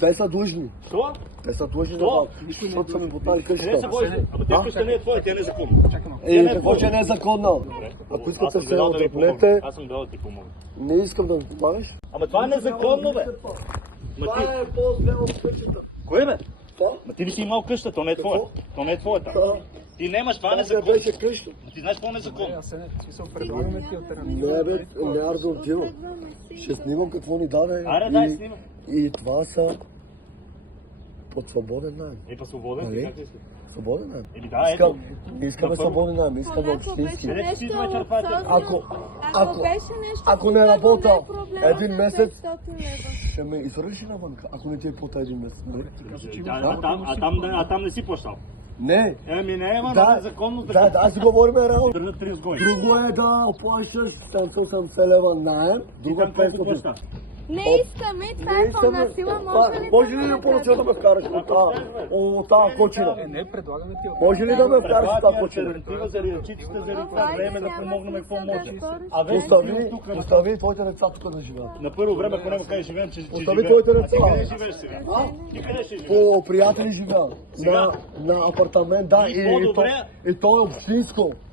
Те са длъжни. Що? Те са длъжни да Що? дадат, защото са ми потали Къде се къщата. водиш? Ама тя къща не е твоя, тя не е законна. Какво, че не е законно? Ако искате се отдръпнете, Аз съм дал да ти помогна. не искам да ми помагаш. Ама това е незаконно, бе. Това е по-зле от къщата. Кое, бе? Това? Ма ти ли си имал къща, то не е твоя. То не е твоята. Да. Ти нямаш, това е Това незаконно. беше къща. Ти знаеш какво е незаконно? Предлагаме ти алтернатива. Не бе, не ардонтил. Ще снимам какво ни даде. Аре, дай снимам. И това са под свободен найем. Е, па свободен, Нали? ти как искаш? Свободен найем. Еми да, ето. Не искаме свободен найем, искаме общински. Ако не работя един месец, ще ме изръжи навън, ако не ти е плата един месец. нали? А там не си плащал. Не. Еми не, ама Да, незаконно. да си говорим реално. Държат 30 години. Друго е да плащаш 780 лева найем, друго е 500. Не искаме, това е пълна сила, може ли да по-насила да ме вкараш от тази кочина? Не, предлагаме ти Може ли да ме вкараш от тази кочина? Альтернатива заради ръчиците, заради това време да помогнем какво може. Остави твоите деца тук да живеят. На първо време, ако няма къде живеем, че Остави твоите А деца. ти къде живееш сега? Ти къде ще живееш? По приятели живеят. На апартамент, да, И по-добре. и то е общинско.